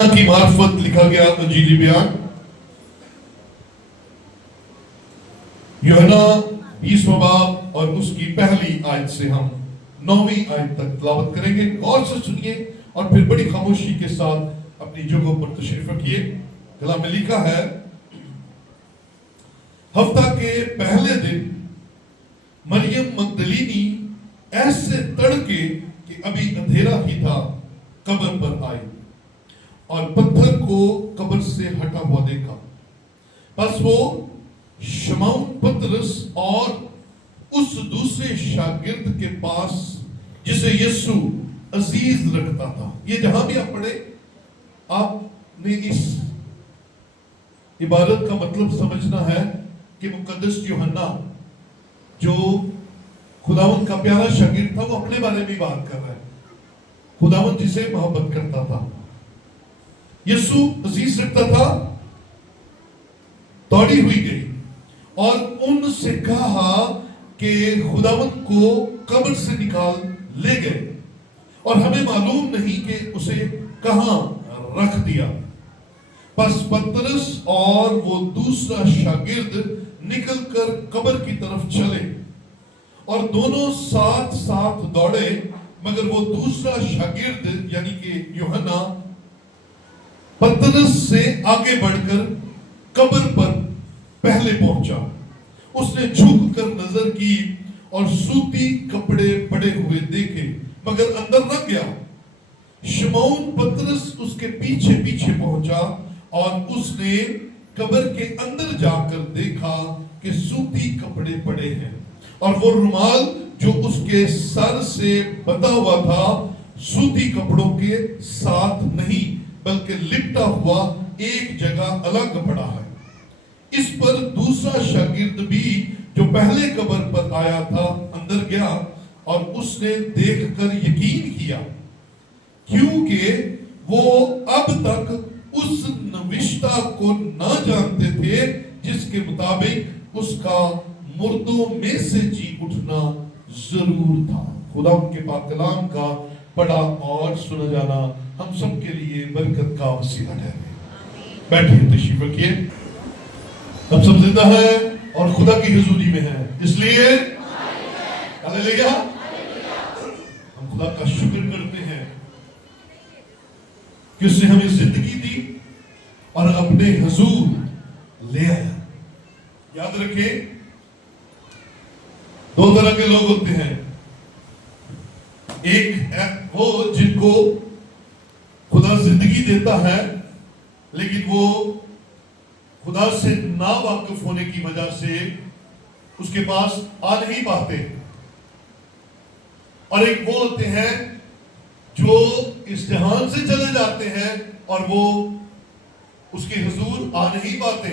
کی معرفت لکھا گیا انجیلی بیان یوحنا 20واں باب اور اس کی پہلی آیت سے ہم 9ویں آیت تک تلاوت کریں گے. غور سے سنیے اور پھر بڑی خاموشی کے ساتھ اپنی جگہوں پر تشریف رکھیے. کلام میں لکھا ہے, ہفتہ کے پہلے دن مریم مگدلینی ایسے تڑکے کہ ابھی اندھیرا ہی تھا قبر پر آئی اور پتھر کو قبر سے ہٹا ہوا دیکھا. پس وہ شمعون پترس اور اس دوسرے شاگرد کے پاس جسے یسوع عزیز رکھتا تھا. یہ جہاں بھی آپ پڑھے آپ نے اس عبارت کا مطلب سمجھنا ہے کہ مقدس یوحنا جو خداوند کا پیارا شاگرد تھا وہ اپنے بارے میں بات کر رہا ہے. خداوند جسے محبت کرتا تھا, یسوع عزیز رکھتا تھا, دوڑی ہوئی گئی اور ان سے کہا کہ خداوند کو قبر سے نکال لے گئے اور ہمیں معلوم نہیں کہ اسے کہاں رکھ دیا. پس پترس اور وہ دوسرا شاگرد نکل کر قبر کی طرف چلے اور دونوں ساتھ ساتھ دوڑے, مگر وہ دوسرا شاگرد یعنی کہ یوحنا پترس سے آگے بڑھ کر قبر پر پہلے پہنچا. اس نے جھک کر نظر کی اور سوتی کپڑے پڑے ہوئے دیکھے مگر اندر نہ گیا. شمعون پترس اس کے پیچھے پیچھے پہنچا اور اس نے قبر کے اندر جا کر دیکھا کہ سوتی کپڑے پڑے ہیں اور وہ رومال جو اس کے سر سے بندھا ہوا تھا سوتی کپڑوں کے ساتھ نہیں بلکہ لپٹا ہوا ایک جگہ الگ پڑا ہے. اس پر دوسرا شاگرد بھی جو پہلے قبر پر آیا تھا اندر گیا اور اس نے دیکھ کر یقین کیا, کیونکہ وہ اب تک اس نوشتہ کو نہ جانتے تھے جس کے مطابق اس کا مردوں میں سے جی اٹھنا ضرور تھا. خدا ان کے پاک کلام کا پڑھا اور سنا جانا ہم سب کے لیے برکت کا وسیلہ ٹھہرے. بیٹھیے, تشریف رکھیے. ہم سب زندہ ہیں اور خدا کی حضوری میں ہیں, اس لیے ہاللیلویا ہم خدا کا شکر کرتے ہیں کہ اس نے ہمیں زندگی دی اور اپنے حضور لے آیا. یاد رکھیں, دو طرح کے لوگ ہوتے ہیں. ایک ہے وہ جن کو خدا زندگی دیتا ہے لیکن وہ خدا سے نا واقف ہونے کی وجہ سے اس کے پاس آ نہیں پاتے. اور ایک وہ ہوتے ہیں جو اس جہان سے چلے جاتے ہیں اور وہ اس کے حضور آ نہیں پاتے.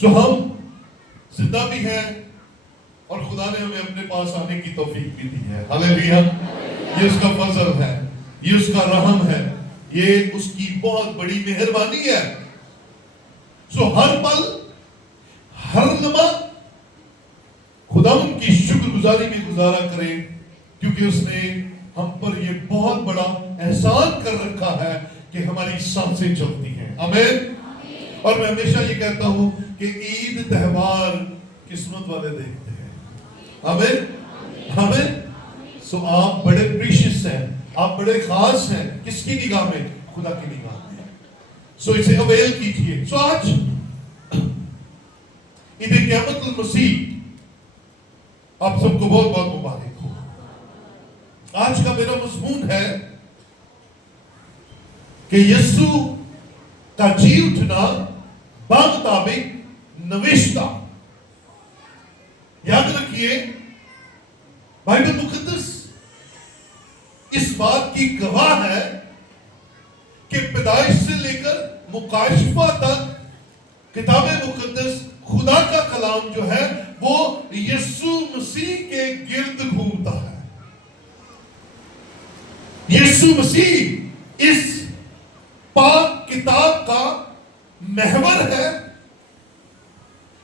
سو ہم زندہ بھی ہیں اور خدا نے ہمیں اپنے پاس آنے کی توفیق بھی دی ہے. ہاللیلویا, یہ اس کا فضل ہے, یہ اس کا رحم ہے, یہ اس کی بہت بڑی مہربانی ہے. سو ہر پل ہر لمحہ خداوند کی شکر گزاری میں گزارا کریں, کیونکہ اس نے ہم پر یہ بہت بڑا احسان کر رکھا ہے کہ ہماری سانسیں چلتی ہیں. آمین. اور میں ہمیشہ یہ کہتا ہوں کہ عید تہوار قسمت والے دیکھتے ہیں. آمین. آمین. سو آپ بڑے پریشیس ہیں, آپ بڑے خاص ہیں. کس کی نگاہ میں؟ خدا کی نگاہ میں. سو اسے اویل کیجئے. سو آج عید قیامت المسیح آپ سب کو بہت بہت مبارک ہو. آج کا میرا مضمون ہے کہ یسوع کا جی اٹھنا بمطابق نوشتہ. یاد رکھیے, بائبل مقدس اس بات کی گواہ ہے کہ پیدائش سے لے کر مکاشفہ تک کتاب مقدس خدا کا کلام جو ہے وہ یسوع مسیح کے گرد گھومتا ہے. یسوع مسیح اس پاک کتاب کا محور ہے,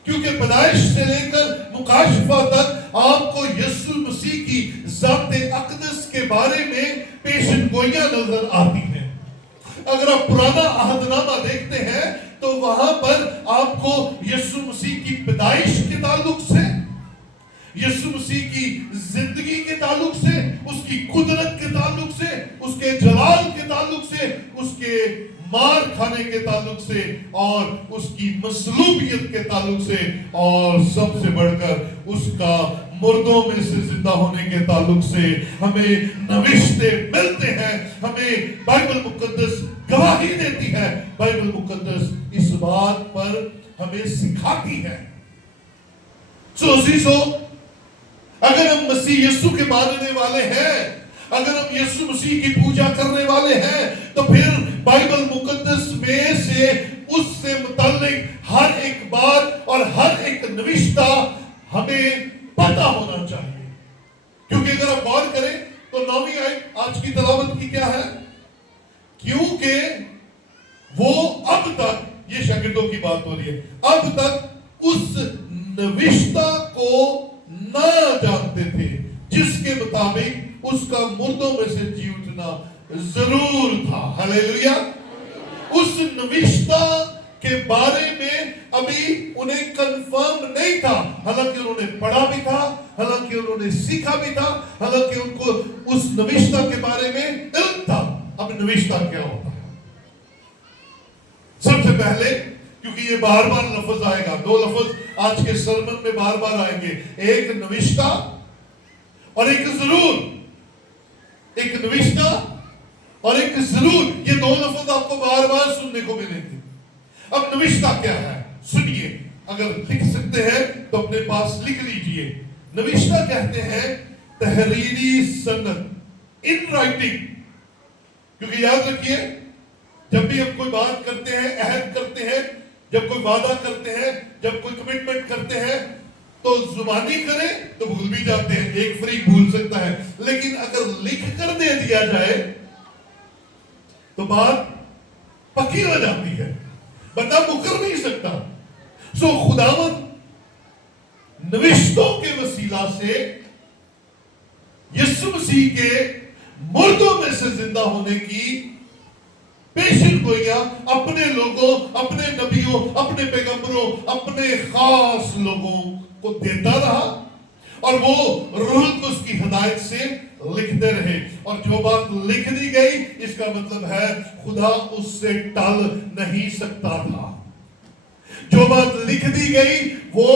کیونکہ پیدائش سے لے کر مکاشفہ تک آپ کو یسوع مسیح کی ذات اقدس کے بارے میں پیشن گوئیاں نظر آتی ہیں. अगर आप पुराना अहदनामा देखते हैं तो वहां पर आपको यीशु मसीह की पैदाइश के ताल्लुक से, यीशु मसीह की जिंदगी के ताल्लुक से, उसकी कुदरत के ताल्लुक से, उसके जलाल के ताल्लुक से, उसके मार खाने के ताल्लुक से, और उसकी मसलूबियत के ताल्लुक से, और सबसे बढ़कर उसका मुर्दों में से जिंदा होने के ताल्लुक से हमें नविश्ते मिलते हैं। हमें बाइबल मुकद्दस गवाही देती है, बाइबल मुकद्दस इस बात पर हमें सिखाती है। अजीजों, अगर हम मसीह यीशु के मानने वाले हैं, अगर हम यीशु मसीह की पूजा करने वाले हैं, तो फिर बाइबल मुकद्दस में से उससे मुताल्लिक हर एक बात और हर एक नविश्ता हमें पता होना चाहिए। क्योंकि अगर आप गौर करें तो 9वीं आयत आज की तलावत की क्या है? क्योंकि वो अब तक, ये शागिर्दों की बात हो रही है, अब तक उस नविश्ता को ना जानते थे जिसके मुताबिक उसका मुर्दों में से जी उठना जरूर था। हालेलुया। उस नविश्ता के बारे में अभी उन्हें कंफर्म नहीं था, हालांकि उन्होंने पढ़ा भी था, हालांकि उन्होंने सीखा भी था, हालांकि उनको उस नविश्ता के बारे में इल्म था। अब नविश्ता क्या होता है? सबसे पहले, क्योंकि ये बार बार लफ्ज आएगा, दो लफ्ज आज के सरमन में बार बार आएंगे, एक नविश्ता और एक जरूर। एक नविश्ता और एक जरूर, ये दो लफ्ज आपको बार बार सुनने को मिलेंगे। अब नविश्ता क्या है सुनिए, अगर लिख सकते हैं तो अपने पास लिख लीजिए। नविश्ता कहते हैं तहरीरी सनद, इन राइटिंग। क्योंकि याद रखिए, जब भी हम कोई बात करते हैं, अहद करते हैं, जब कोई वादा करते हैं, जब कोई कमिटमेंट करते हैं, तो जुबानी करें तो भूल भी जाते हैं, एक फ्रीक भूल सकता है, लेकिन अगर लिख कर दे दिया जाए तो बात पक्की हो जाती है, बंदा मुकर नहीं सकता। सो खुदावंद नविश्तों के वसीला से यीशु मसीह के मुर्दों में से जिंदा होने की पेशन गोइयां अपने लोगों, अपने नबियों, अपने पैगंबरों, अपने खास लोगों को देता रहा, और वो रूह कुद्दूस की हिदायत से लिखते रहे। और जो बात लिख दी गई, इसका मतलब है खुदा उससे टल नहीं सकता था। जो बात लिख दी गई वो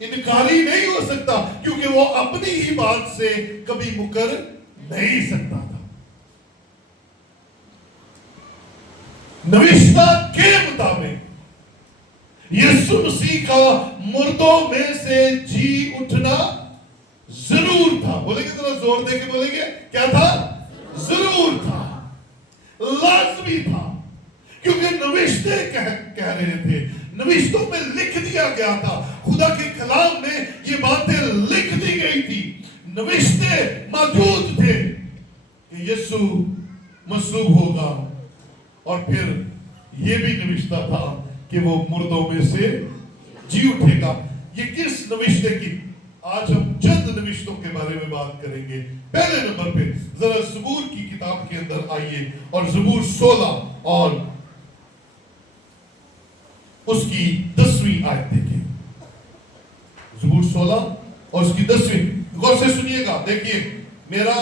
इनकारी नहीं हो सकता, क्योंकि वो अपनी ही बात से कभी मुकर नहीं सकता था। नविश्ता के मुताबिक यीशु मसीह का मुर्दों में से जी उठना जरूर था। बोलेंगे, थोड़ा जोर दे के बोलेंगे, क्या था? जरूर था, लाजमी था। क्योंकि नविश्ते कह रहे थे, नविश्तों में लिख दिया गया था, खुदा के कलाम में ये बातें लिख दी गई थी, नविश्ते मौजूद थे कि यीशु मसलूब होगा, और फिर ये भी नविश्ता था कि वो मुर्दों में से जी उठेगा। ये किस नविश्ते की? आज हम चंद नविश्तों के बारे में बात करेंगे। पहले नंबर पे जरा ज़बूर की किताब के अंदर आइए और ज़बूर 16 और उसकी 10वीं आयत देखिए। ज़बूर 16 और उसकी 10वीं, गौर से सुनिएगा। देखिए, मेरा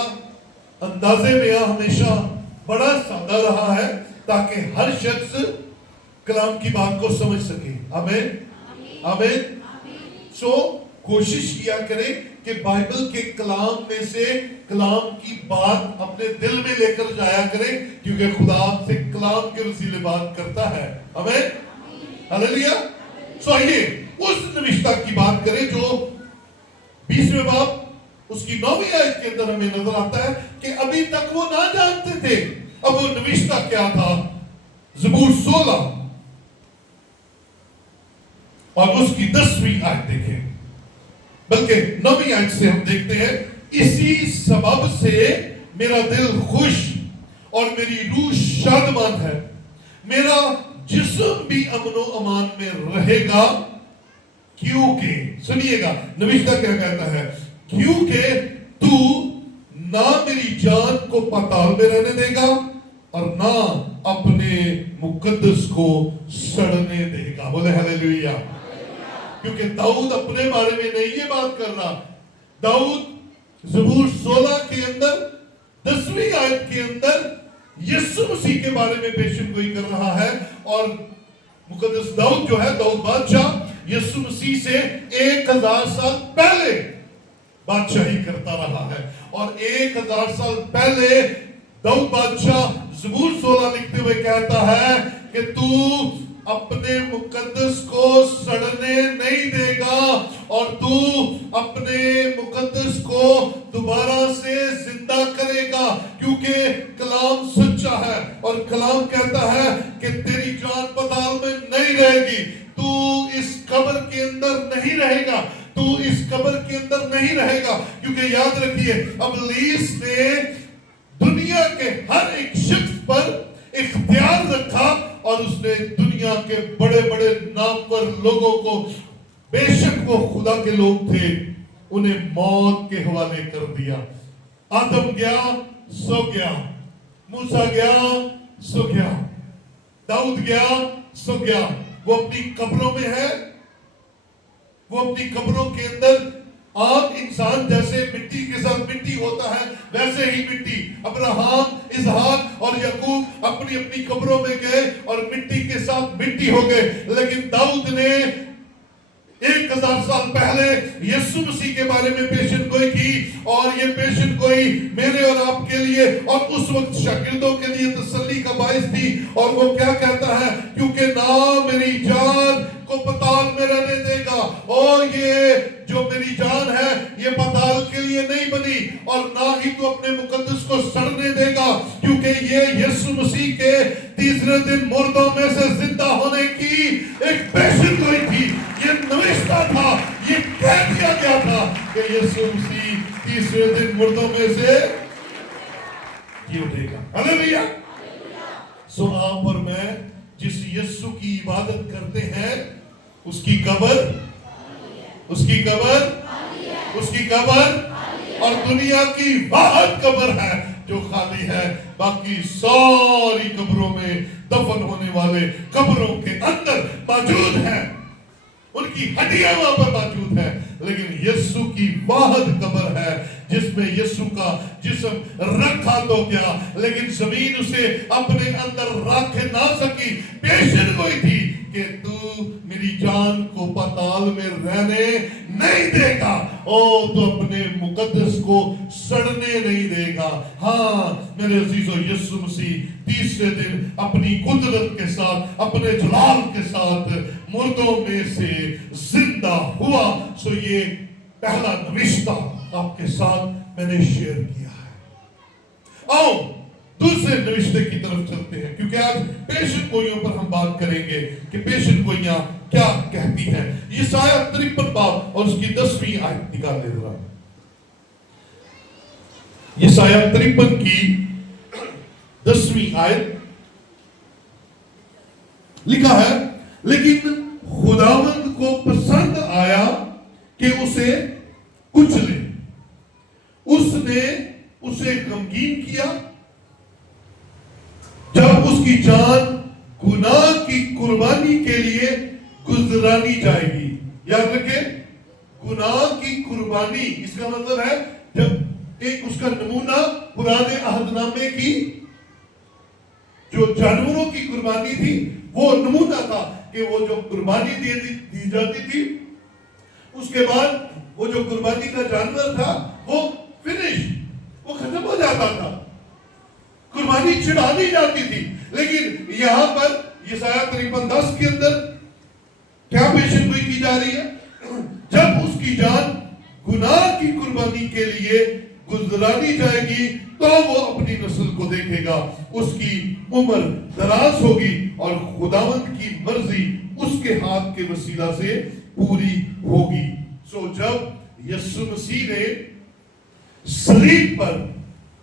अंदाजे में यह हमेशा बड़ा सादा रहा है ताकि हर शख्स कलाम की बात को समझ सके। आमीन, आमीन। सो कोशिश किया करें कि बाइबल के कलाम में से कलाम की बात अपने दिल में लेकर जाया करें, क्योंकि खुदा आपसे कलाम के वसीले बात करता है। आमीन, हालेलुया। सो आइए उस नविश्ता की बात करें जो 20वें बाब उसकी 9वीं आयत के अंदर हमें नजर आता है कि अभी तक वो ना जानते थे। अब वो नविश्ता क्या था? ज़बूर 16 और उसकी 10वीं आयत देखें, बल्कि 9वीं आयत से हम देखते हैं, इसी सबब से मेरा दिल खुश और मेरी रूह शादमान है, मेरा जिस्म भी अमनो अमान में रहेगा, क्योंकि सुनिएगा नविश्ता क्या कहता है, क्योंकि तू ना मेरी जान को पाताल में रहने देगा, और ना अपने मुकद्दस को सड़ने देगा। बोले हालेलुया। क्योंकि दाऊद अपने बारे में नहीं ये बात कर रहा। दाऊद ज़बूर 16 के अंदर 10वीं आयत के अंदर यीशु मसीह के बारे में पेशन गोई कर रहा है। और मुकद्दस दाऊद जो है, दाऊद बादशाह यीशु मसीह से 1000 साल पहले बादशाही करता रहा है। और 1000 साल पहले दाऊद बादशाह ज़बूर 16 लिखते हुए कहता है कि तू अपने मुकद्दस को सड़ने नहीं देगा और तू अपने मुकद्दस को दोबारा से जिंदा करेगा, क्योंकि कलाम सच्चा है। और कलाम कहता है कि तेरी जान पाताल में नहीं रहेगी, तू इस कब्र के अंदर नहीं रहेगा, तू इस कब्र के अंदर नहीं रहेगा। क्योंकि याद रखिए, इब्लीस ने दुनिया के हर एक शख्स पर इख्तियार रखा और उसने दुनिया के बड़े बड़े नामवर लोगों को, बेशक वो खुदा के लोग थे, उन्हें मौत के हवाले कर दिया। आदम गया सो गया, मूसा गया सो गया, दाऊद गया सो गया। वो अपनी कब्रों में है, वो अपनी कब्रों के अंदर आम इंसान जैसे मिट्टी के साथ मिट्टी होता है, वैसे ही मिट्टी। अब्राहम, इसहाक और याकूब अपनी अपनी कब्रों में गए और मिट्टी के साथ मिट्टी हो गए। लेकिन दाऊद ने 1000 साल पहले यीशु मसीह के बारे में पेशन गोई की, और ये पेशन गोई मेरे और आपके लिए और उस वक्त शागिर्दों के लिए तसल्ली का बाइस थी। और वो क्या कहता है, क्योंकि ना मेरी जान को पताल में रहने देगा, और ये जो मेरी जान है ये पताल के लिए नहीं बनी, और ना ही तो अपने मुकद्दस को सड़ने देगा, क्योंकि ये यीशु मसीह के तीसरे दिन मुर्दों में से जिंदा होने की एक पेशन गोई थी। ये नविश्ता था, ये कह दिया गया था कि यीशु मसीह तीसरे दिन मुर्दों में से जी उठेगा। हालेलुया। सो आप और मैं जिस यीशु की इबादत करते हैं, उसकी कब्र और दुनिया की वाहिद कब्र है जो खाली है। बाकी सारी कब्रों में दफन होने वाले कब्रों के अंदर मौजूद है, उनकी हड्डियां वहां पर मौजूद है। लेकिन यीशु की वाहिद कब्र है जिसमें यीशु का जिस्म रखा तो क्या, लेकिन जमीन उसे अपने अंदर रख ना सकी। पेशन गोई थी कि तू मेरी जान को पाताल में रहने नहीं देगा, ओ तो अपने मुकद्दस को सड़ने नहीं देगा। हाँ मेरे अजीजों, यीशु मसीह तीसरे दिन अपनी कुदरत के साथ, अपने जलाल के साथ मुर्दों में से जिंदा हुआ। सो ये पहला नविश्ता आपके साथ मैंने शेयर किया है। आओ दूसरे नविश्ते की तरफ चलते हैं, क्योंकि आज पेशन गोइयों पर हम बात करेंगे कि पेशन गोइयां क्या कहती हैं। यशायाह 53 बाब और उसकी 10वीं आयत निकाल ले रहा है। यशायाह 53 की 10वीं आयत लिखा है, लेकिन खुदावंद को पसंद आया कि उसे कुचले, उसने उसे गमगीन किया। जब उसकी जान गुनाह की कुर्बानी के लिए गुजरानी जाएगी। याद रखें, गुनाह की कुर्बानी, इसका मतलब है जब एक उसका नमूना पुराने अहदनामे की जो जानवरों की कुर्बानी थी, वो नमूना था कि वो जो कुर्बानी दी जाती थी, उसके बाद वो जो कुर्बानी का जानवर था वो फिनिश, वो खत्म हो जाता था, कुर्बानी चढ़ा दी जाती थी। लेकिन यहां पर यशायाह 53:10 के अंदर क्या पेशन गोई की जा रही है? जब उसकी जान गुनाह की कुर्बानी के लिए गुजरानी जाएगी तो वो अपनी नस्ल को देखेगा, उसकी उम्र दराज होगी और खुदावंद की मर्जी उसके हाथ के वसीला से पूरी होगी। सो जब यीशु मसीह ने सलीब पर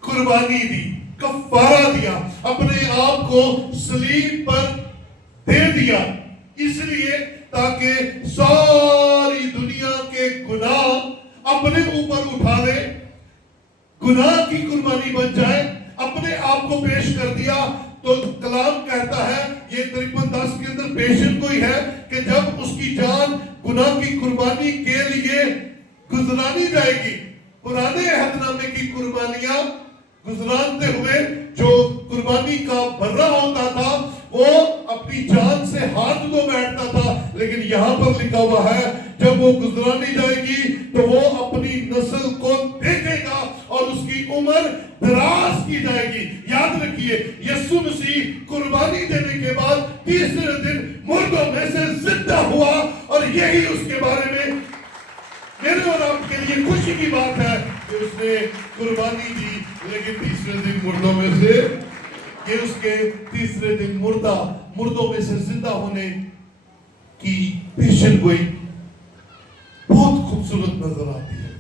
कुर्बानी दी, कफारा दिया, अपने आप को सलीब पर दे दिया, इसलिए ताकि सारी दुनिया के गुनाह अपने ऊपर उठा ले, गुनाह की कुर्बानी बन जाए, اپنے آپ کو پیش کر دیا. تو کلام کہتا ہے یہ 53:10 کے اندر پیشن کوئی ہے کہ جب اس کی جان گناہ کی قربانی کے لیے گزرانی جائے گی. پرانے عہد نامے کی قربانیاں گزرانتے ہوئے جو قربانی کا برہ ہوتا تھا وہ اپنی جان سے ہاتھ دھو بیٹھتا تھا. لیکن یہاں پر لکھا ہوا ہے جب وہ گزرانی جائے گی تو وہ اپنی نسل کو دیکھے گا اور اس کی عمر دراز کی جائے گی. یاد رکھیے یسوع مسیح قربانی دینے کے بعد تیسرے دن مردوں میں سے زندہ ہوا اور یہی اس کے بارے میں میرے اور آپ کے لیے خوشی کی بات ہے کہ اس نے قربانی دی لیکن تیسرے دن مردوں میں سے یہ اس کے تیسرے دن مردوں میں سے زندہ ہونے کی پیشن گوئی بہت خوبصورت نظر آتی ہے.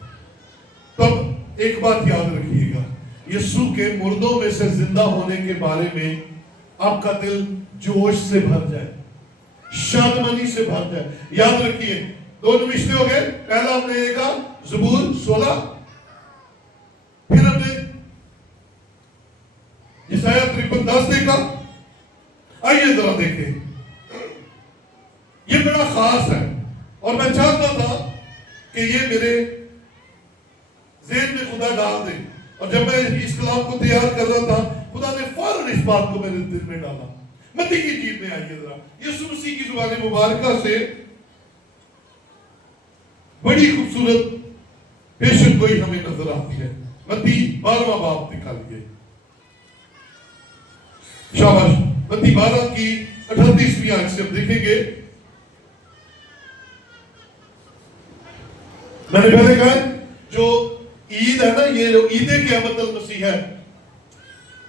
تب ایک بات یاد رکھیے گا یسوع کے مردوں میں سے زندہ ہونے کے بارے میں آپ کا دل جوش سے بھر جائے, شادمانی سے بھر جائے. یاد رکھیے 2 نوشتے ہو گئے. پہلا ہم نے دیکھا زبور 16, پھر ہم نے یسایہ 53:10 دیکھا. آئیے ذرا دیکھیں, یہ بڑا خاص ہے اور میں چاہتا تھا کہ یہ میرے ذہن میں خدا ڈال دے. اور جب میں اس کلام کو تیار کر رہا تھا خدا نے فوراً اس بات کو میرے دل میں ڈالا. متی کی جیت میں آئیے ذرا, یسوع مسیح کی زبان مبارکہ سے بڑی خوبصورت پیشن گوئی ہمیں نظر آتی ہے. متی 12واں باب نکالیے. شاباش. متی 12 کی 38ویں آیت سے ہم دیکھیں گے. میں نے پہلے کہا جو عید ہے نا, یہ جو عید قیامت المسیح ہے,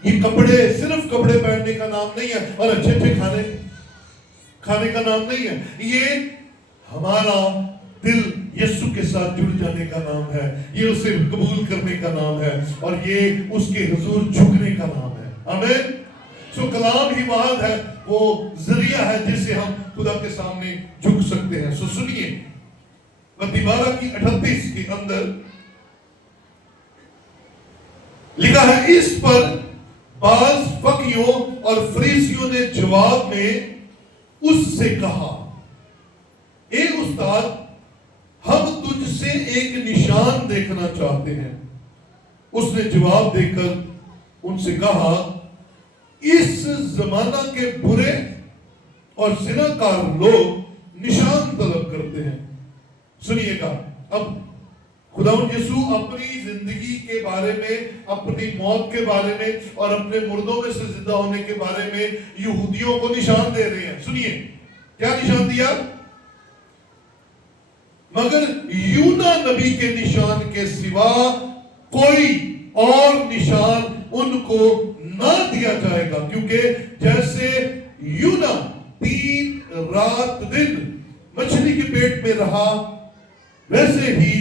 یہ کپڑے صرف کپڑے پہننے کا نام نہیں ہے اور اچھے اچھے کھانے کا نام نہیں ہے. یہ ہمارا دل یسوع کے ساتھ جڑ جانے کا نام ہے, یہ اسے قبول کرنے کا نام ہے اور یہ اس کے حضور جھکنے کا نام ہے. آمین. سو کلام ہی واحد ہے, وہ ذریعہ ہے جس سے ہم خدا کے سامنے جھک سکتے ہیں. سو سنیے متی 12 کی 38 کے اندر لکھا ہے, اس پر بعض فقیوں اور فریسیوں نے جواب میں اس سے کہا, اے استاد ہم تجھ سے ایک نشان دیکھنا چاہتے ہیں. اس نے جواب دے کر ان سے کہا, اس زمانہ کے برے اور زناکار لوگ نشان طلب کرتے ہیں. سنیے گا, اب خداوند یسوع اپنی زندگی کے بارے میں, اپنی موت کے بارے میں اور اپنے مردوں میں سے زندہ ہونے کے بارے میں یہودیوں کو نشان دے رہے ہیں. سنیے کیا نشان دیا, مگر یونا نبی کے نشان کے سوا کوئی اور نشان ان کو نہ دیا جائے گا, کیونکہ جیسے یونا 3 رات دن مچھلی کے پیٹ میں رہا ویسے ہی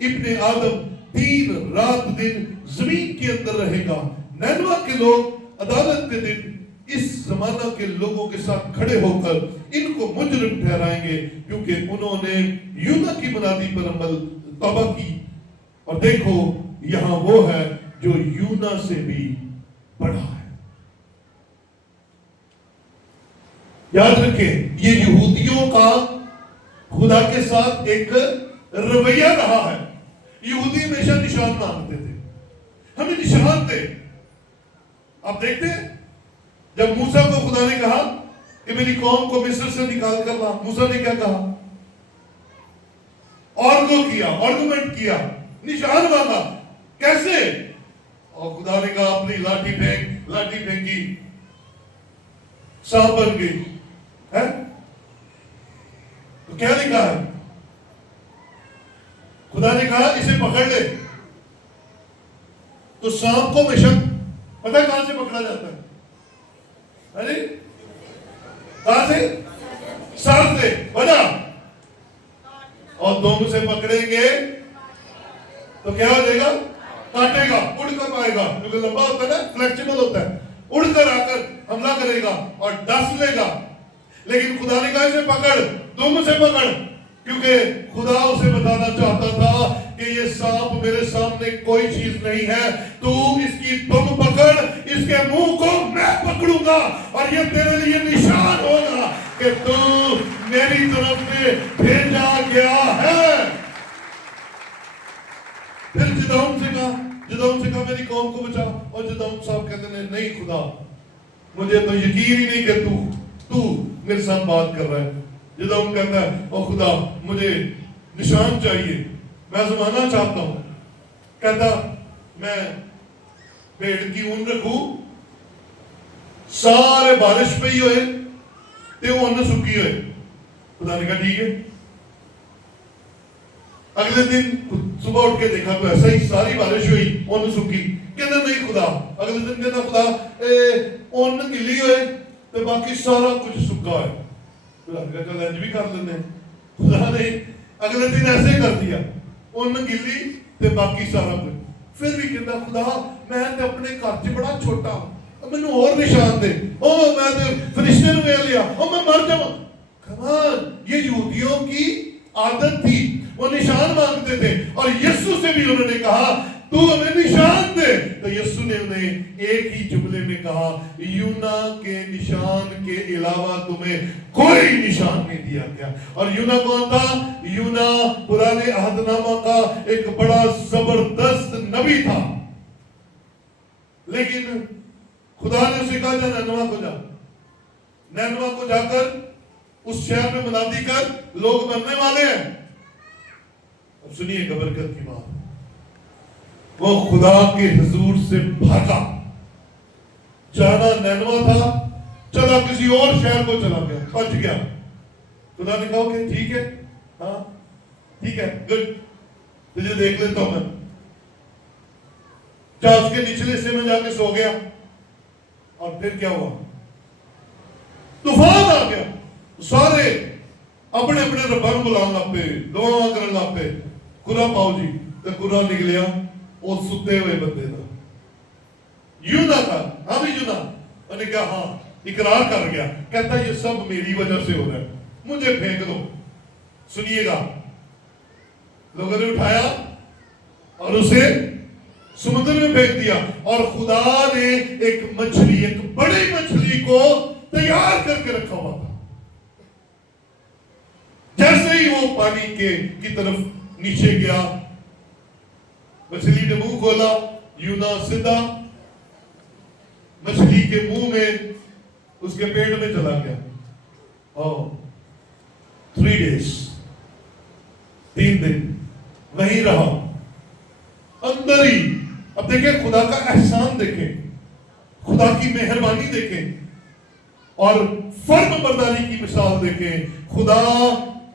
ابن آدم 3 رات دن زمین کے اندر رہے گا. نینوا کے لوگ عدالت کے دن اس زمانہ کے لوگوں کے ساتھ کھڑے ہو کر ان کو مجرم ٹھہرائیں گے, کیونکہ انہوں نے یونا کی منادی پر عمل توبہ کی. اور دیکھو یہاں وہ ہے جو یونا سے بھی بڑا ہے. یاد رکھیں یہ یہودیوں کا خدا کے ساتھ ایک رویہ رہا ہے. یہودی ہمیشہ نشان مانگتے تھے, ہمیں نشان دے. آپ دیکھتے ہیں جب موسیٰ کو خدا نے کہا کہ میری قوم کو مصر سے نکال کر لا, موسیٰ نے کیا کہا, آرگومنٹ کیا, نشان مانگا. کیسے؟ اور خدا نے کہا اپنی لاٹھی پھینکی, سانپ بن گئی ہے. تو کیا لکھا ہے, خدا نے کہا اسے پکڑ لے. تو سانپ کو ہمیشہ پتہ کہاں سے پکڑا جاتا ہے, کہاں سے, سر سے بنا, اور دونوں سے پکڑیں گے تو کیا ہو جائے گا, کاٹے گا, اڑ کر آئے گا, کیونکہ لمبا ہوتا ہے نا, فلیکسیبل ہوتا ہے, اڑ کر آ کر حملہ کرے گا اور ڈس لے گا. لیکن خدا نے کہا اسے پکڑ, دونوں سے پکڑ. क्योंकि खुदा उसे बताना चाहता था कि ये सांप मेरे सामने कोई चीज नहीं है, तू इसकी दुम पकड़, इसके मुंह को मैं पकड़ूंगा और ये तेरे लिए निशान होगा कि तू मेरी तरफ से भेजा गया है। फिर जिदाउन से कहा मेरी कौम को बचा, और जिदाउन साहब कहते हैं नहीं खुदा, मुझे तो यकीन ही नहीं कि तू मेरे साथ बात कर रहा है। जिदाउन कहता है ओ खुदा, मुझे निशान चाहिए, मैं आजमाना चाहता हूं। कहता मैं पेड़ की ऊन रखूं, सारे बारिश पई होए ते ऊन सुकी होए। खुदा ने कहा ठीक है। अगले दिन सुबह उठ के देखा तो ऐसा ही, सारी बारिश हुई, ऊन सुकी। कहता नहीं खुदा, अगले दिन कहता खुदा ऊन गिली होए तो बाकी सारा कुछ सूखा है। खुदा ने कहा चल इंज भी कर लेते हैं। खुदा ने अगले दिन ऐसे कर दिया, ऊन गिली ते बाकी सारा कुछ। फिर भी कहता खुदा मैं तो अपने घर च बड़ा छोटा हूं, मैनू और निशान दे। ओ मैं तो फरिश्ते ने वेख लिया, ओ मैं मर जाऊं। कमाल, ये यहूदियों की आदत थी, वो निशान मांगते थे। और यीशु से भी उन्होंने कहा तू हमें निशान दे, तो यीशु ने उन्हें एक ही जुमले में कहा यूना के निशान के अलावा तुम्हें कोई निशान नहीं दिया गया। और यूना कौन था? यूना पुराने अहदनामा का एक बड़ा जबरदस्त नबी था, लेकिन खुदा ने उसे कहा जा नैनवा को जा, नैनवा को जाकर उस शहर में मुनादी कर, लोग मरने वाले हैं। अब सुनिए बरकत की बात। वो खुदा के हुजूर से भागा, जाना नैनवा था, चला किसी और शहर को चला गया, बच गया। खुदा ने कहा कि ठीक है, हाँ ठीक है, गुड, तुझे देख लेता हूं मैं। जा उसके निचले हिस्से में जाके सो गया। और फिर क्या हुआ? तूफान आ गया, सारे अपने अपने रब्बा को बुलाने लग पे, दुआ करने लग पे, कुरा पाओ जी। तो कुरा निकलिया वो सुते हुए बंदे का, यूना था। हाँ भी यूना, मैंने कहा हाँ, इकरार कर गया। कहता ये सब मेरी वजह से हो रहा है, मुझे फेंक दो। सुनिएगा, लोगों ने उठाया और उसे समुद्र में फेंक दिया। और खुदा ने एक मछली, एक बड़ी मछली को तैयार करके रखा हुआ था। जैसे ही वो पानी की तरफ नीचे गया, मछली ने मुंह खोला, यूना सीधा मछली के मुंह में, उसके पेट में चला गया। और 3 days, 3 दिन वहीं रहा, अंदर ही। अब देखें खुदा का एहसान, देखें खुदा की मेहरबानी, देखें और फर्म बरदारी की मिसाल देखें। खुदा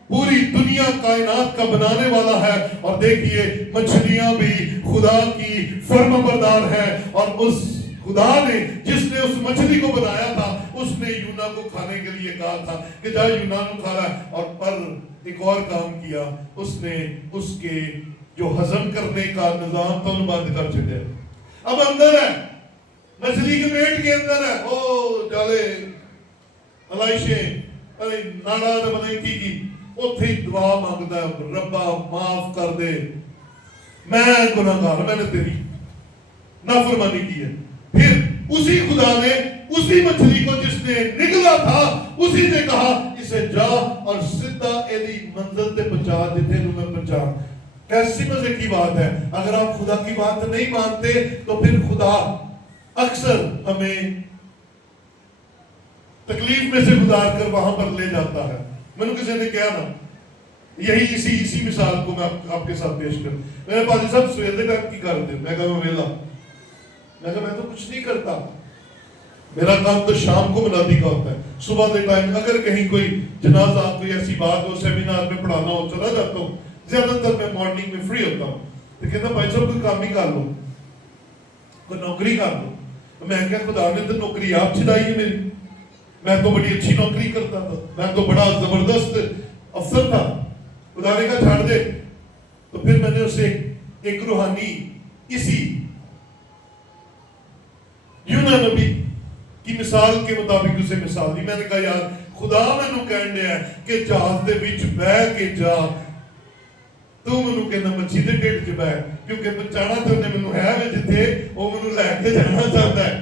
पूरी दुनिया कायनात का बनाने वाला है, और देखिए मछलियां भी खुदा की फर्माबरदार है। और उस खुदा ने, जिसने उस मछली को बनाया था, उसने यूना को खाने के लिए कहा था कि जा यूना को खा रहा है। और पर एक और काम किया उसने, उसके जो हजम करने का निजाम था उन्हें बंद कर छड़े। अब अंदर है, मछली के पेट के अंदर है, ओ जाले अलाइशे, अरे नाड़ा बनाई की उथे ही दुआ मांगता है, रब्बा माफ कर दे, मैं गुनाहगार, मैंने तेरी नाफरमानी की है। फिर उसी खुदा ने उसी मछली को जिसने निकला था, उसी ने कहा इसे जा और सीधा एदी मंजिल ते पहुंचा, जिथे मैं पहुंचा। कैसी मजे की बात है। अगर आप खुदा की बात नहीं मानते तो फिर खुदा अक्सर हमें तकलीफ में से गुजार कर वहां पर ले जाता है। मैंने किसी ने कहा ना, यही इसी मिसाल को मैं आपके साथ पेश कर। मेरे पाजी साहब सवेरे तक की करते, मैं कहा मैं वेला, मैं कहा मैं तो कुछ नहीं करता, मेरा काम तो शाम को मुनादी का होता है। सुबह के टाइम अगर कहीं कोई जनाजा, कोई ऐसी बात हो, सेमिनार में पढ़ाना हो, चला जाता हूँ। ज्यादातर मैं मॉर्निंग में फ्री होता हूँ। तो कहता भाई साहब कोई काम ही कर लो, कोई नौकरी कर लो। मैं क्या खुदा ने तो नौकरी आप छिड़ाई है मेरी, मैं तो बड़ी अच्छी नौकरी करता था, मैं तो बड़ा जबरदस्त अफसर था। खुदा ने कहा छाड़ दे। तो फिर मैंने उसे एक रूहानी, इसी यूना नबी کی مثال کے مطابق اسے مثال دی. میں نے کہا یار خدا مینوں کہن دیا ہے کہ جہاز دے وچ بیٹھ کے جا, تو مینوں کہنا مچھی دے ڈیڑھ چ بیٹھ, کیونکہ بچانا تو انہیں مینوں ہے میں جتھے وہ مینوں لے کے جانا چاہتا ہے.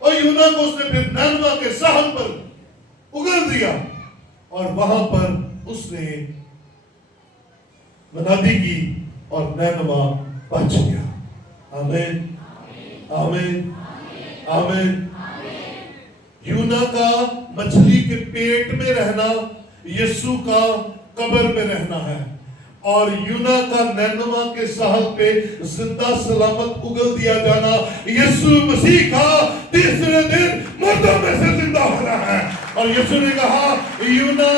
اور یونا کو اس نے پھر نینوا کے ساحل پر اگل دیا اور وہاں پر اس نے منادی کی اور نینوا بچ گیا. آمین آمین آمین. یونا کا مچھلی کے پیٹ میں رہنا یسوع کا قبر میں رہنا ہے, اور یونا کا نینوا کے ساحل پہ زندہ سلامت اگل دیا جانا یسوع مسیح کا تیسرے دن مردوں میں سے زندہ ہونا ہے. اور یسوع نے کہا یونا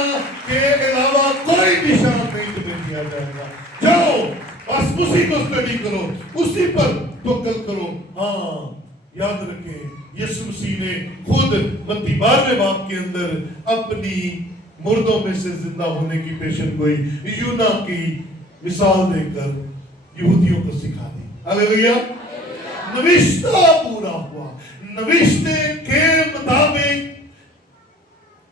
کے علاوہ کوئی نشان نہیں تمہیں دیا جائے گا, جاؤ بس اسی کو اسٹڈی کرو, اسی پر توکل کرو. ہاں یاد رکھیں یسوع مسیح نے خود متی 12ویں باب کے اندر اپنی مردوں میں سے زندہ ہونے کی پیشن گوئی یونا کی مثال دے کر یہودیوں کو سکھا دی. ہاللیلویا. نوشتہ پورا ہوا, نوشتے کے مطابق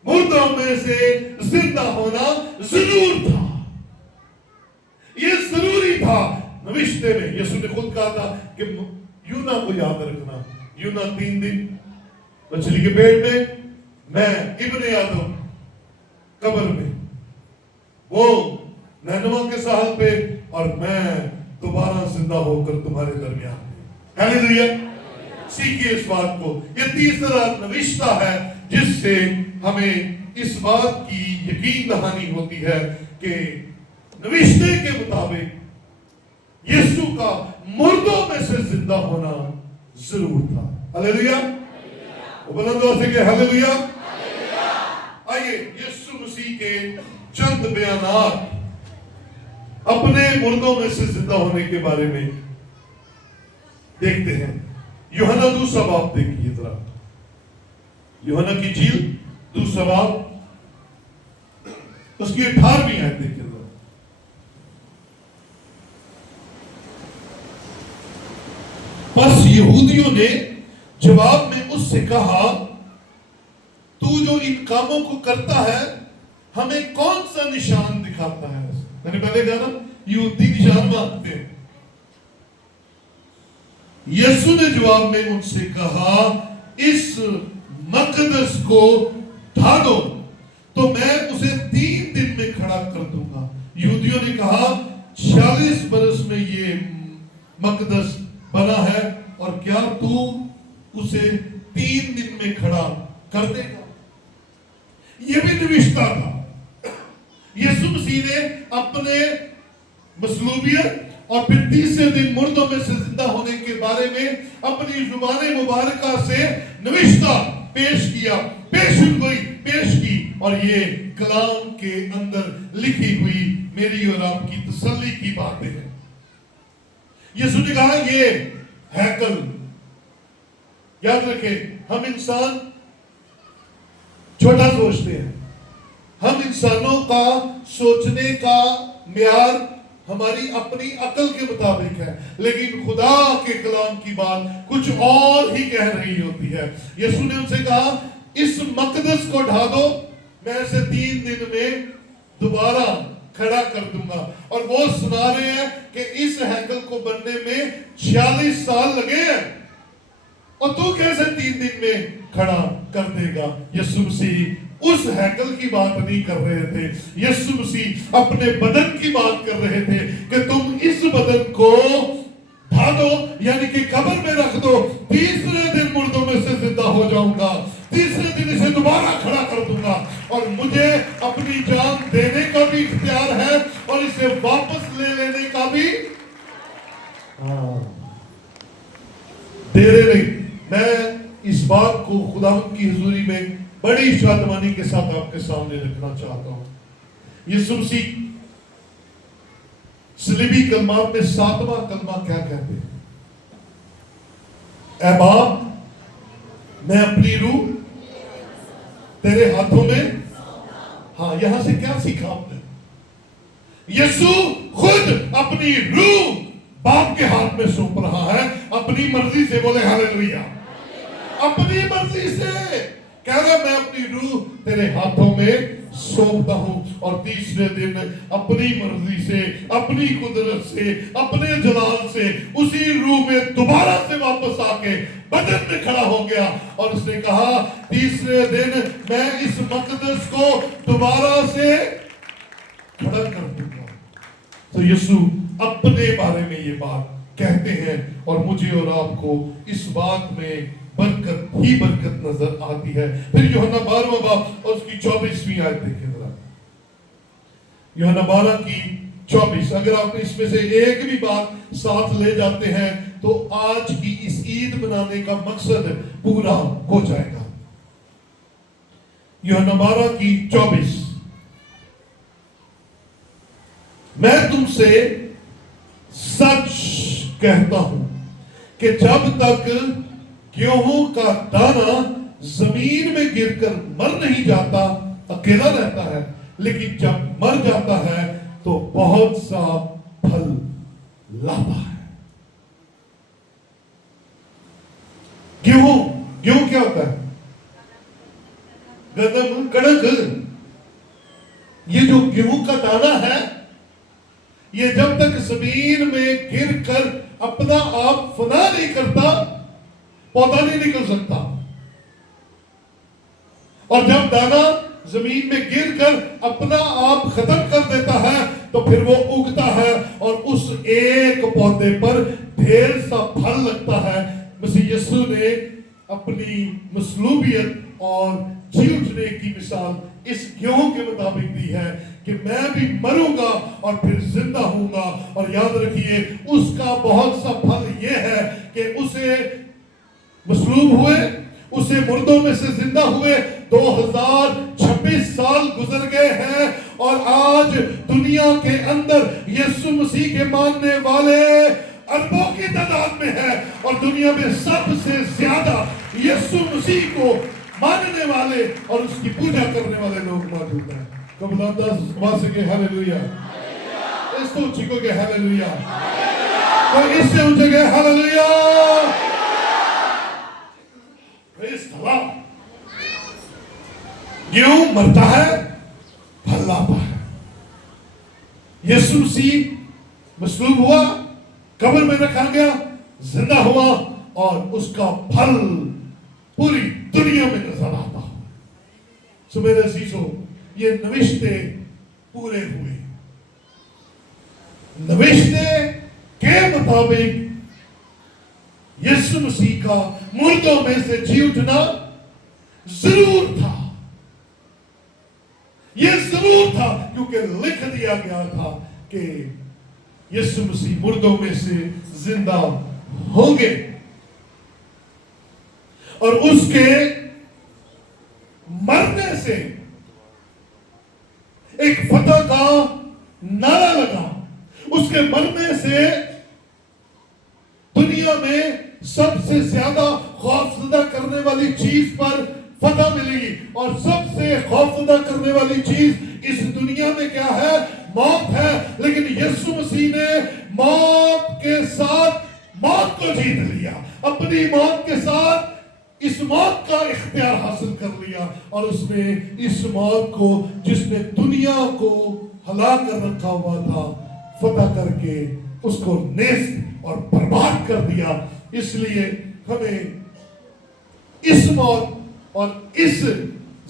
مردوں میں سے زندہ ہونا ضرور تھا, یہ ضروری تھا. نوشتے میں یسوع نے خود کہا تھا کہ یونا کو یاد رکھنا, یونا 3 دن مچھلی کے پیٹ میں ابن آدم قبر میں, وہ نینوا کے ساحل پہ, اور میں دوبارہ زندہ ہو کر تمہارے درمیان. ہاللیلویا. سیکھیے اس بات کو. یہ تیسرا نوشتہ ہے جس سے ہمیں اس بات کی یقین دہانی ہوتی ہے کہ نوشتے کے مطابق یسوع کا مردوں میں سے زندہ ہونا ضرور تھا. ہاللیلویا. بلند آواز سے کہ ہاللیلویا. آئیے یسوع مسیح کے چند بیانات اپنے مردوں میں سے زندہ ہونے کے بارے میں دیکھتے ہیں. یوحنا 2 باب دیکھیے ذرا, یوحنا کی انجیل 2 باب اس کی 18ویں آیت دیکھیے ذرا. پس یہودیوں نے جواب میں اس سے کہا, تو جو ان کاموں کو کرتا ہے ہمیں کون سا نشان دکھاتا ہے؟ میں نے پہلے کہا نا یہودی نشان مانگتے ہیں. یسوع نے جواب میں ان سے کہا, اس مقدس کو ڈھا دو تو میں اسے 3 دن میں کھڑا کر دوں گا. یہودیوں نے کہا 46 برس میں یہ مقدس بنا ہے, اور کیا تو اسے 3 دن میں کھڑا کر دے گا؟ یہ بھی نوشتہ تھا. یسوع مسیح نے اپنے مصلوبیت اور پھر تیسرے دن مردوں میں سے زندہ ہونے کے بارے میں اپنی زبان مبارکہ سے نوشتہ پیش کیا, پیشگوئی پیش کی, اور یہ کلام کے اندر لکھی ہوئی میری اور آپ کی تسلی کی باتیں ہیں. یسوع نے کہا یہ ہیکل, یاد رکھیں ہم انسان چھوٹا سوچتے ہیں, ہم انسانوں کا سوچنے کا معیار ہماری اپنی عقل کے مطابق ہے, لیکن خدا کے کلام کی بات کچھ اور ہی کہہ رہی ہوتی ہے. یسوع نے ان سے کہا اس مقدس کو ڈھا دو, میں اسے 3 دن میں دوبارہ کھڑا کر دوں گا. اور وہ سنا رہے ہیں کہ اس ہیکل کو بننے میں 46 سال لگے ہیں, اور تو کیسے 3 دن میں کھڑا کر دے گا؟ یسوع مسیح اس ہیکل کی بات نہیں کر رہے تھے, یسوع مسیح اپنے بدن کی بات کر رہے تھے کہ تم اس بدن کو ڈھا دو, یعنی کہ قبر میں رکھ دو, تیسرے دن مردوں میں سے زندہ ہو جاؤں گا, تیسرے دن اسے دوبارہ کھڑا کر دوں گا, اور مجھے اپنی جان دینے کا بھی اختیار ہے اور اسے واپس لے لینے کا بھی. دیرے نہیں. میں اس بات کو خداوند کی حضوری میں بڑی شادمانی کے ساتھ آپ کے سامنے رکھنا چاہتا ہوں. یسوع مسیح صلیبی کلمات میں 7واں کلمہ کیا کہتے ہیں؟ اے باپ میں اپنی روح تیرے ہاتھوں میں. ہاں یہاں سے کیا سیکھا آپ نے؟ یسوع خود اپنی روح باپ کے ہاتھ میں سونپ رہا ہے, اپنی مرضی سے. بولے ہاللیلویا. अपनी मर्जी से कह रहा मैं अपनी रूह तेरे हाथों में सौंपता हूं। और तीसरे दिन अपनी मर्जी से, अपनी कुदरत से, अपने जलाल से उसी रूह में दोबारा से वापस आके बदन में खड़ा हो गया और उसने कहा तीसरे दिन मैं इस मकदस को दोबारा से खड़ा कर दूंगा। तो यीशु अपने बारे में ये बात कहते हैं और मुझे और आपको इस बात में बरकत ही बरकत नजर आती है। फिर यूहन्ना 12वां बाब और उसकी 24वीं आयत देखें जरा। यूहन्ना 12 की 24। अगर आप इसमें से एक भी बात साथ ले जाते हैं तो आज की इस ईद मनाने का मकसद पूरा हो जाएगा। यूहन्ना 12 की 24। मैं तुमसे सच कहता हूं कि जब तक गेहूं का दाना जमीन में गिरकर मर नहीं जाता, अकेला रहता है, लेकिन जब मर जाता है तो बहुत सा फल लाता है। गेहूं क्या होता है? गंदम, कणक। ये जो गेहूं का दाना है, ये जब तक जमीन में गिरकर अपना आप फना नहीं करता, पौधा नहीं निकल सकता। और जब दाना जमीन में गिरकर अपना आप खत्म कर देता है तो फिर वो उगता है और उस एक पौधे पर ढेर सा फल लगता है। मसीह यीशु ने अपनी मसलूबियत और जी उठने की मिसाल इस गेहूं के मुताबिक दी है कि मैं भी मरूंगा और फिर जिंदा होऊंगा। और याद रखिए उसका बहुत सा फल यह है कि उसे मसलूब हुए, उसे मुर्दों में से जिंदा हुए 2026 साल गुजर गए हैं और आज दुनिया के अंदर यीशु मसीह के मानने वाले अरबों की तादाद में है और दुनिया में सबसे ज्यादा यीशु मसीह को मानने वाले और उसकी पूजा करने वाले लोग मौजूद हैं। तो बुलाता से के हालेलुया, इससे ऊंची को के हालेलुया, तो इससे ऊंचे के हालेलुया। गेहूं मरता है, फल लाता है। यीशु मसीह मसलूब हुआ, कब्र में रखा गया, जिंदा हुआ और उसका फल पूरी दुनिया में नजर आता है। सो मेरे अजीजों, ये नविश्ते पूरे हुए। नविश्ते के मुताबिक यीशु मसीह का मुर्दों में से जी उठना जरूर था। यह जरूर था क्योंकि लिख दिया गया था कि यीशु मसीह मुर्दों में से जिंदा होंगे और उसके मरने से एक फतह का नारा लगा। उसके मरने से दुनिया में सबसे ज्यादा खौफजदा करने वाली चीज पर फतह मिलेगी और सबसे खौफजदा करने वाली चीज इस दुनिया में क्या है? मौत है। लेकिन यीशु मसीह ने मौत के साथ मौत को जीत लिया, अपनी मौत के साथ इस मौत का इख्तियार हासिल कर लिया और उसने इस मौत को जिसने दुनिया को हला कर रखा हुआ था, फतह करके उसको नेस्त और बर्बाद कर दिया। इसलिए हमें इस मौत और इस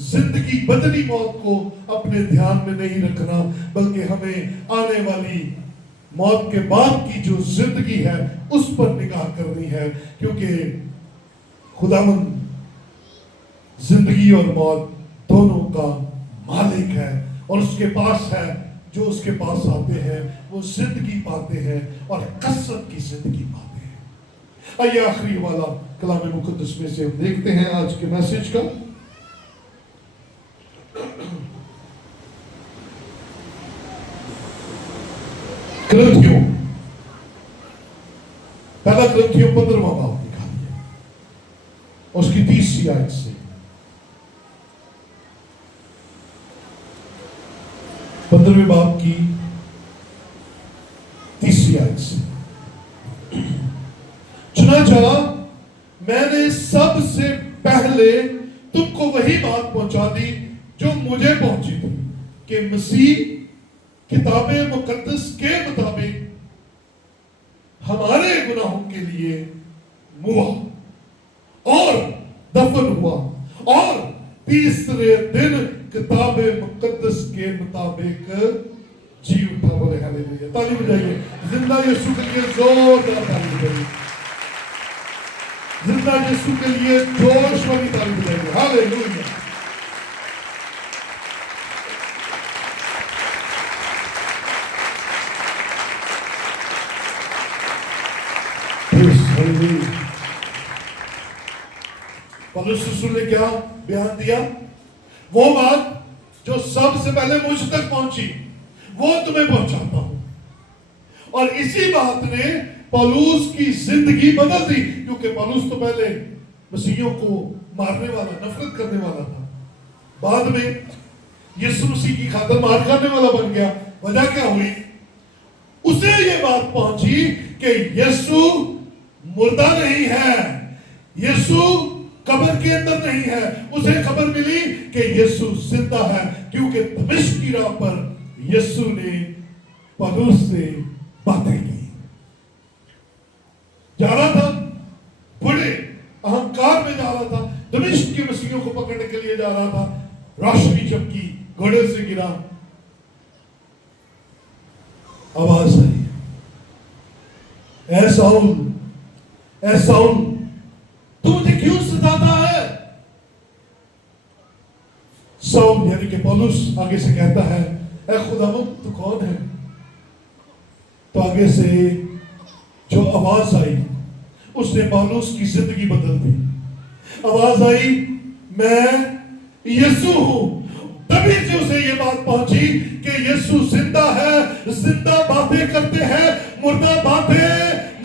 जिंदगी बदली मौत को अपने ध्यान में नहीं रखना, बल्कि हमें आने वाली मौत के बाद की जो जिंदगी है उस पर निगाह करनी है, क्योंकि खुदावंद जिंदगी और मौत दोनों का मालिक है और उसके पास है। जो उसके पास आते हैं वो जिंदगी पाते हैं और कसरत की जिंदगी पाते हैं। आइए आखिरी वाला कलाम मुकद्दस में से हम देखते हैं आज के मैसेज का। ग्रंथियों, पहला ग्रंथियों 15वां बाब निकालिए उसकी 30वीं आयत से। 15वें बाब की 30वीं आयत से। चुनाचा मैंने सबसे बात पहुंचा दी जो मुझे पहुंची थी कि मसीह किताब मुकद्दस के मुताबिक हमारे गुनाहों के लिए मुआ और दफन हुआ और तीसरे दिन किताब मुकद्दस के मुताबिक जी उठा। बोले हालेलुया, ताली बजाइए जिंदा यीशु के लिए, जोरदार ताली बजाइए, जिंदा यीशु के लिए जोश वाली ताली बजाइए, हालेलुया। पौलुस रसूल ने क्या बयान दिया? वो बात जो सबसे पहले मुझ तक पहुंची वो तुम्हें पहुंचाता हूं। और इसी बात ने पौलुस की जिंदगी बदल दी, क्योंकि पौलुस तो पहले मसीहियों को मारने वाला, नफरत करने वाला था, बाद में यीशु मसीह की खातिर मार खाने वाला बन गया। वजह क्या हुई? उसे ये बात पहुंची कि यीशु मुर्दा नहीं है, यीशु कब्र के अंदर नहीं है। उसे खबर मिली कि यीशु जिंदा है, क्योंकि दमिश्क की राह पर यीशु ने पौलुस से बातें की। जा रहा था, बड़े अहंकार में जा रहा था, दमिश्क के मसीहियों को पकड़ने के लिए जा रहा था। रोशनी चमकी, घोड़े से गिरा, आवाज आई, ऐ शाऊल, ऐ शाऊल, तू मुझे क्यों सताता है? शाऊल यानी कि पौलुस आगे से कहता है, ऐ खुदावंद तू कौन है? तो आगे से जो आवाज आई उसने पौलुस की जिंदगी बदल दी। आवाज आई, मैं यीशु हूं। तभी से उसे ये बात पहुंची कि यीशु जिंदा है, जिंदा बातें करते हैं, मुर्दा बातें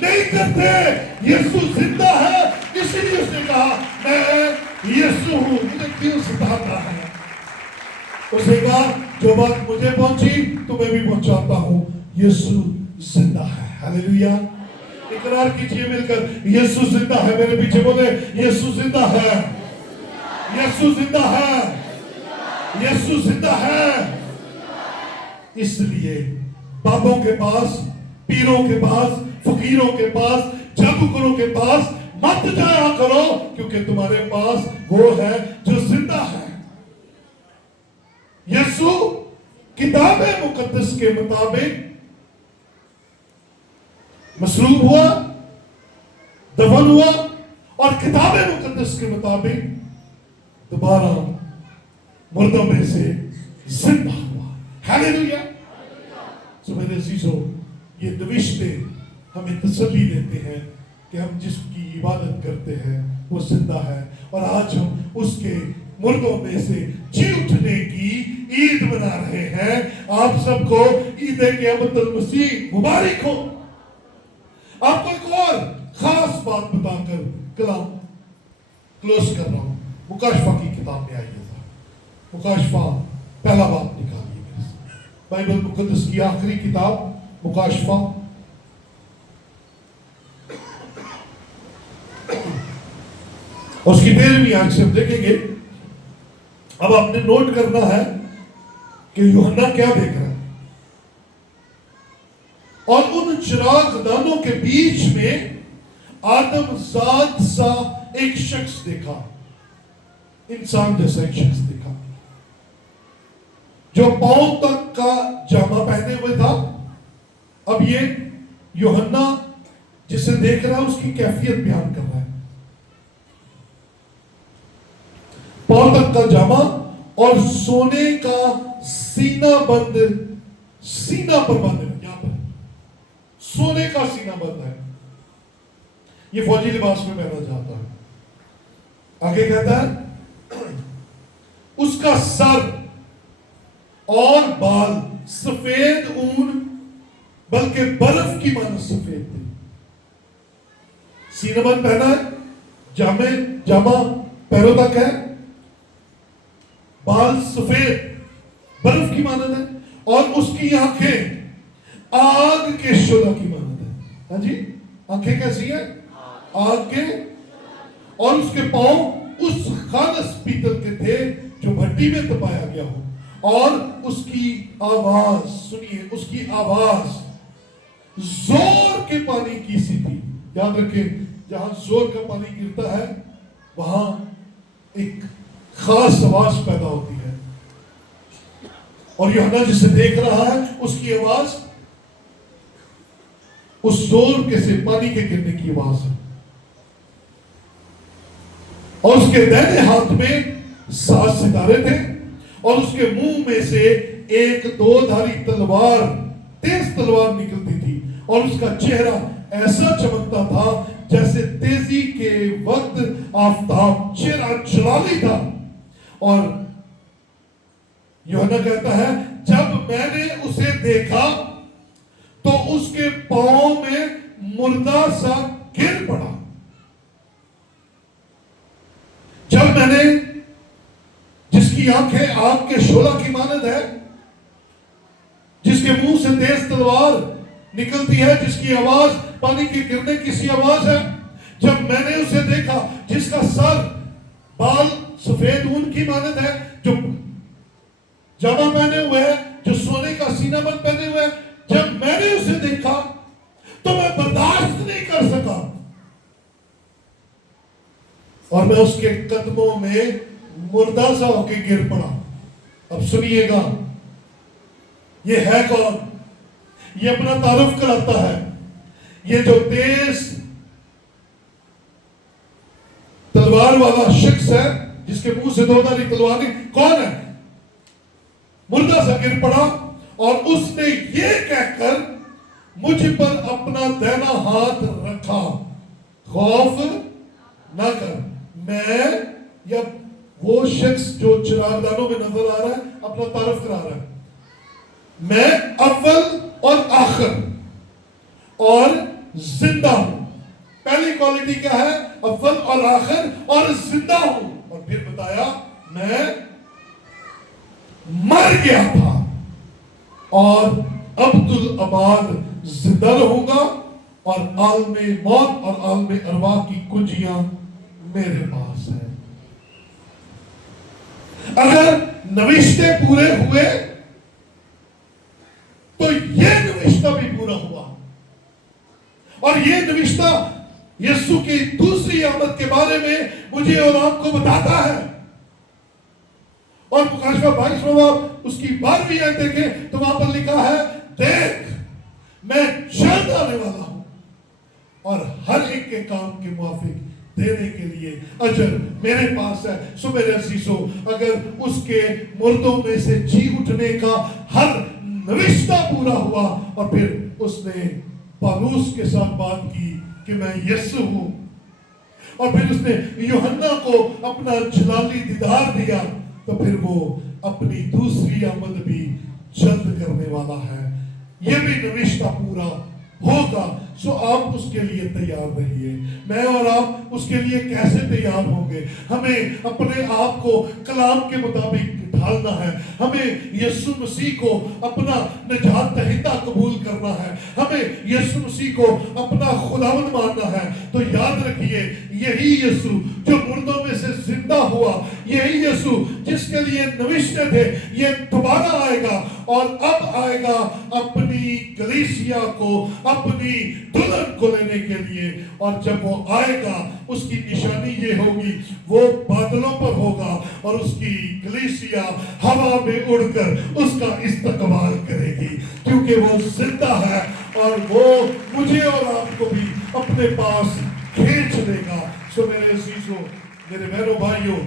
नहीं करते। यीशु जिंदा है, इसीलिए उसने कहा मैं यीशु हूं, मुझे क्यों सताता है? उसने कहा जो बात मुझे पहुंची तुम्हें भी पहुंचाता हूं, यीशु जिंदा है। हालेलुया, इकरार कीजिए मिलकर, यीशु जिंदा है। मेरे पीछे बोले, यीशु जिंदा है, यीशु जिंदा है, यीशु जिंदा है। इसलिए बाबों के पास, पीरों के पास, फकीरों के पास, जादूगरों के पास मत जाया करो, क्योंकि तुम्हारे पास वो है जो जिंदा है। यीशु किताब मुकद्दस के मुताबिक मसलूब हुआ, दफन हुआ और किताब मुकद्दस के मुताबिक दोबारा मुर्दों में से जिंदा हुआ। हालेलुया। सो मेरे अजीजों, ये नविश्ते हमें तसल्ली देते हैं कि हम जिसकी इबादत करते हैं वो जिंदा है, और आज हम उसके मुर्दों में से जी उठने की ईद मना रहे हैं। आप सबको ईद क़यामतुल मसीह मुबारक हो। आपको एक और खास बात बताकर कलाम क्लोज कर रहा हूं। मुकाशफा की किताब में आइए, मुकाशफा पहला बाब निकालिए मेरे से। बाइबल मुकद्दस की आखिरी किताब मुकाशफा, उसकी 13वीं आयत से हम देखेंगे। अब आपने नोट करना है कि यूहन्ना क्या देख रहा है। और उन चिरागदानों के बीच में आदमजात सा एक शख्स देखा, इंसान जैसा एक शख्स देखा, जो पांव तक का जामा पहने हुए था। अब ये यूहन्ना जिसे देख रहा है उसकी कैफियत बयान कर रहा है। पांव तक का जामा और सोने का सीना बंद, सीना पर बंद है, यहां पर सोने का सीना बंद है। ये फौजी लिबास में पहना जाता है। आगे कहता है उसका सर और बाल सफेद ऊन, बल्कि बर्फ की मानो सफेद थे। सीना बंद पहना है, जामा पैरों तक है, बाल सफेद बर्फ की मानद है, और उसकी आंखें आग के शोला की मानद है। हाँ जी, आंखें कैसी है? आग के। और उसके पांव उस खालस पीतल के थे जो भट्टी में तपाया गया हो। और उसकी आवाज सुनिए, उसकी आवाज जोर के पानी की सी थी। याद रखें, जहां जोर का पानी गिरता है वहां एक खास आवाज पैदा होती है, और यूहन्ना जिसे देख रहा है उसकी आवाज उस जोर के से पानी के गिरने की आवाज है। और उसके दाहिने हाथ में 7 सितारे थे, और उसके मुंह में से एक 2-धारी तलवार, तेज तलवार निकलती थी, और उसका चेहरा ऐसा चमकता था जैसे तेजी के वक्त आफताब। चेहरा जलाली था। और यूहन्ना कहता है, जब मैंने उसे देखा तो उसके पांव में मुर्दा सा गिर पड़ा। जब मैंने, जिसकी आंखें आग के शोला की मानद है, जिसके मुंह से तेज तलवार निकलती है, जिसकी आवाज पानी के गिरने की सी आवाज है, जब मैंने उसे देखा, जिसका सर बाल सफेद ऊन की मानद है, जो जामा पहने हुए है, जो सोने का सीनाबंद पहने हुए है, जब मैंने उसे देखा तो मैं बर्दाश्त नहीं कर सका, और मैं उसके कदमों में मुर्दा सा होकर गिर पड़ा। अब सुनिएगा, ये है कौन? ये अपना तारुफ कराता है। ये जो तेज तलवार वाला शख्स है, जिसके मुंह से 2-धारी तलवार, कौन है? मुर्दा सा गिर पड़ा, और उसने ये कहकर मुझ पर अपना दाहिना हाथ रखा, खौफ ना कर। मैं, या वो शख्स जो चिरागदानों में नजर आ रहा है, अपना तारुफ करा रहा है, मैं अव्वल और आखिर और जिंदा हूं। पहली क्वालिटी क्या है? अव्वल और आखिर और जिंदा हूं। और फिर बताया, मैं मर गया था और अब्दुल अबाद जिंदा रहूंगा, और आलमे मौत और आलमे अरवाह की कुंजियां मेरे पास है। अगर नविश्ते पूरे हुए तो ये नविश्ता भी पूरा हुआ, और ये नविश्ता यीशु की दूसरी आमद के बारे में मुझे और आपको बताता है। और मुकाशवा 22वां बाब उसकी 12वीं आयत देखें तो वहां पर लिखा है, देख मैं जल्द आने वाला हूं, और हर एक के काम के मुआफिक देने के लिए अजर मेरे पास है। सो मेरे अजीजों, अगर उसके मुर्दों में से जी उठने का हर नविश्ता पूरा हुआ, और फिर उसने पौलुस के साथ बात की कि मैं यीशु हूं, और फिर उसने यूहन्ना को अपना जलाली दीदार दिया, तो फिर वो अपनी दूसरी आमद भी जल्द करने वाला है। ये भी नविश्ता पूरा होगा। सो आप उसके लिए तैयार रहिए। मैं और आप उसके लिए कैसे तैयार होंगे? हमें अपने आप को कलाम के मुताबिक ढालना है। हमें यीशु मसीह को अपना निजात दहिंदा कबूल करना है। हमें यीशु मसीह को अपना खुदावंद मानना है। तो याद रखिए, यही यीशु जो मुर्दों में से जिंदा हुआ, यही यीशु जिसके लिए नविश्ते थे, ये दोबारा आएगा, और अब आएगा अपनी कलीसिया को, अपनी दुल्हन को लेने के लिए। और जब वो आएगा, उसकी निशानी ये होगी, वो बादलों पर होगा, और उसकी कलीसिया हवा में उड़कर उसका इस्तकबाल करेगी, क्योंकि वो जिंदा है, और वो मुझे और आपको भी अपने पास खींच लेगा। सो मेरे अजीजों, मेरे बहनों भाइयों,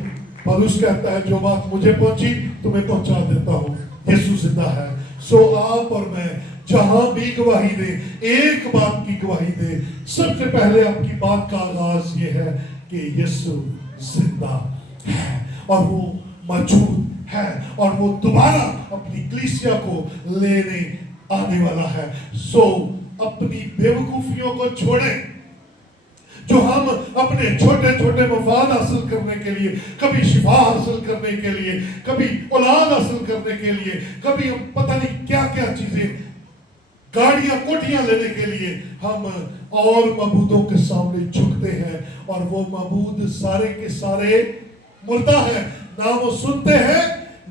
पौलुस कहता है, जो बात मुझे पहुंची तुम्हें पहुंचा देता हूं, यीशु जिंदा है। सो आप और मैं जहां भी गवाही दे, एक बात की गवाही दे, सबसे पहले आपकी बात का आगाज ये है कि यीशु जिंदा है, और वो मौजूद है, और वो दोबारा अपनी कलीसिया को लेने आने वाला है। सो अपनी बेवकूफियों को छोड़ें, जो हम अपने छोटे छोटे मफाद हासिल करने के लिए, कभी शिफा हासिल करने के लिए, कभी औलाद हासिल करने के लिए, कभी हम पता नहीं क्या क्या चीजें, गाड़ियां कोठियां लेने के लिए हम और मबूदों के सामने झुकते हैं, और वो मबूद सारे के सारे मुर्दा है। ना वो सुनते हैं,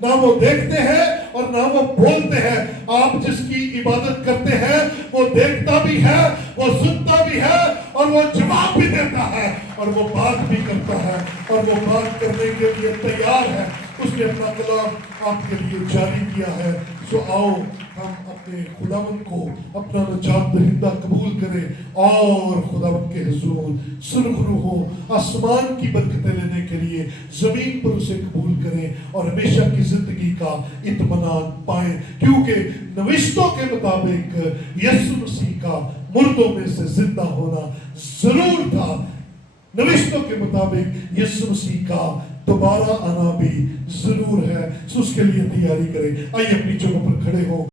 ना वो देखते हैं और ना वो बोलते हैं। आप जिसकी इबादत करते हैं वो देखता भी है, वो सुनता भी है और वो जवाब भी देता है और वो बात भी करता है और वो बात करने के लिए तैयार है। उसने अपना कलाम आपके लिए जारी किया है। सो आओ हम अपने खुदावंद को अपना नजात दहिंदा कबूल करें और खुदावंद के हुजूर सुरखरू हो आसमान की बरकतें लेने के लिए जमीन पर उसे कबूल करें और हमेशा की जिंदगी का इत्मीनान पाएं, क्योंकि नविश्तों के मुताबिक यीशु मसीह का मुर्दों में से जिंदा होना जरूर था। नविश्तों के मुताबिक यीशु मसीह का दोबारा आना भी जरूर है। सो उसके लिए तैयारी करें। आइए अपनी जगह पर खड़े हो।